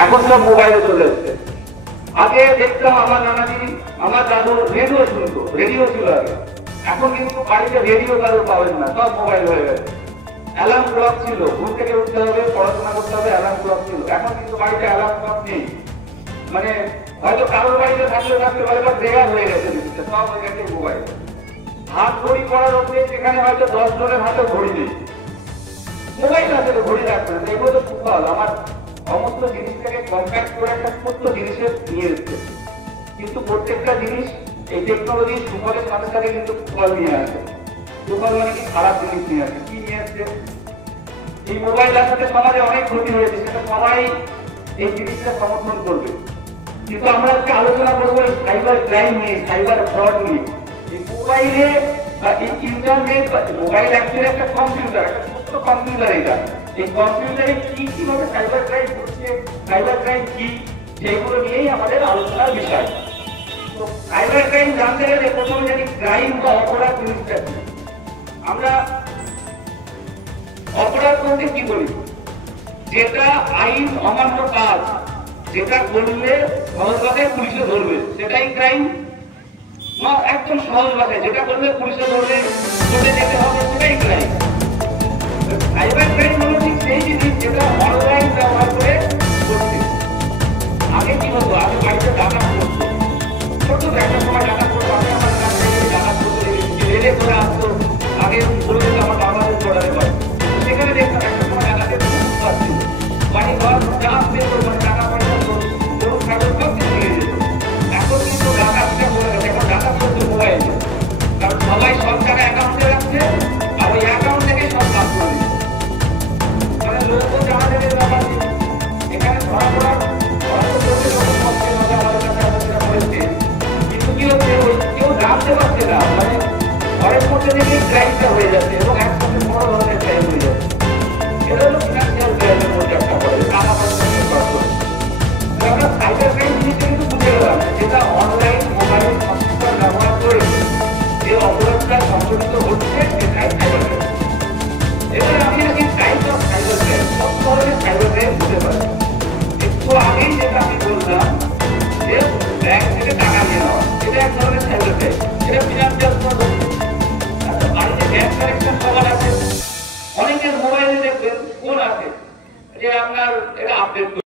এখন সব মোবাইলে চলে এসছে। আগে দেখতাম আমার নানাজি আমার দাদু রেডিও শুনতো, রেডিও ছিল আগে। এখন কিন্তু বাড়িতে রেডিও কারোর পাবেন না, সব মোবাইল হয়ে গেছে। অ্যালার্ম ক্লক ছিল, ঘুম থেকে উঠতে হবে, পড়াশোনা করতে হবে, অ্যালার্ম ক্লক ছিল। এখন কিন্তু বাড়িতে অ্যালার্ম ক্লক নেই। মানে হয়তো কারোর বাড়িতে থাকলে পারে বা বেগার হয়ে গেছে, সব হয়ে গেছে মোবাইল। হাত ঘড়ি করার ওপরে সেখানে হয়তো 10 জনের হাতে ঘড়ি নেই, মোবাইল আছে তো ঘড়ি রাখবে না। এগুলো তো খুব ভালো, আমার সমস্ত জিনিসটাকে কম্প্যাক্ট করে একটা ছোট্ট জিনিসে নিয়ে এসছে। কিন্তু প্রত্যেকটা জিনিস এই টেকনোলজি সুফলের সাথে সাথে কিন্তু ফল নিয়ে আসে। সুফল মানে কি খারাপ জিনিস নিয়ে আসে। কি নিয়ে আসছে? এই মোবাইল আসাতে সমাজে অনেক ক্ষতি হয়েছে, সেটা সবাই এই জিনিসটা সমর্থন করবে। কিন্তু আমরা আজকে আলোচনা করবো এই সাইবার ক্রাইম নিয়ে, সাইবার ফ্রড নিয়ে। এই মোবাইলে বা এই ইন্টারনেট বা মোবাইল অ্যাকচুয়ালি একটা কম্পিউটার, একটা ছোট্ট কম্পিউটার। এটা এই কম্পিউটারে কিভাবে সাইবার ক্রাইম হচ্ছে, সাইবার ক্রাইম কি, সেগুলো নিয়েই আমাদের আলোচনার বিষয়। তো সাইবার ক্রাইম জানতে গেলে প্রথমে জানি ক্রাইম বা অপরাধ জিনিসটা কি। আমরা অপরাধ বলতে কি বলি? যেটা আইন অমান্য কাজ, যেটা করলে সহজ ভাষায় পুলিশে ধরবে সেটাই ক্রাইম। একদম সহজ ভাষায় যেটা করলে পুলিশে ধরবে, কোর্টে যেতে হবে, সেটাই ক্রাইম। সাইবার ক্রাইম হলো ঠিক সেই জিনিস যেটা অনলাইন ব্যবহার করে করছে। আগে কি হতো? আগে বাড়িতে ডাকাত করতো, ছোট একটা সময় ডাকাত করতো। আমি আমার কাছ থেকে ডাকাত করতে রেলে করে আসতো। আগে বলে দিত আমার বাংলাদেশ বর্ডারে বাড়ি, সেখানে দেখতাম একটা সময় ডাকাতের ছিল, বাড়ি ঘর যা আসতে টাকা পয়সা গরু ছাগল সব কিছু নিয়ে যেত। এখন কিন্তু ডাকাতটা বলে গেছে, এখন ডাকাত করতে মোবাইল, কারণ সবাই সব টাকা অ্যাকাউন্টে রাখছে আর ওই অ্যাকাউন্ট থেকে সব কাজ করে। মানে লোক জানা দেবে ব্যাপার নেই। এখানে ধরা পড়ার আমাদের কাছে হয়েছে, কিন্তু কি হচ্ছে কেউ জানতে পারছে না। মানে ঘরের মধ্যে থেকে ক্রাইমটা হয়ে যাচ্ছে এবং একসাথে বড় ধরনের ক্রাইম হয়ে যাচ্ছে। এটা হলো ফিনান্সিয়াল ক্রাইমের মধ্যে একটা পড়ে, টাকা পয়সা আমরা সাইবার ক্রাইম জিনিসটা কিন্তু বুঝে গেলাম, যেটা অনলাইন মোবাইল কম্পিউটার ব্যবহার করে যে অপরাধটা সংঘটিত হচ্ছে সেটাই সাইবার ক্রাইম। এবার আমি আজকে টাইপ অফ সাইবার ক্রাইম, সব ধরনের সাইবার ক্রাইম হতে পারে। একটু আগেই যেটা আমি বললাম যে ব্যাংক থেকে টাকা নিয়ে নেওয়া, এটা এক ধরনের সাইবার ক্রাইম, এটা ফিনান্সিয়াল ফ্রড হচ্ছে। আচ্ছা, বাড়িতে ব্যাংক কানেকশন সবার আছে, অনেকের মোবাইলে দেখবেন ফোন আছে যে আপনার এটা আপডেট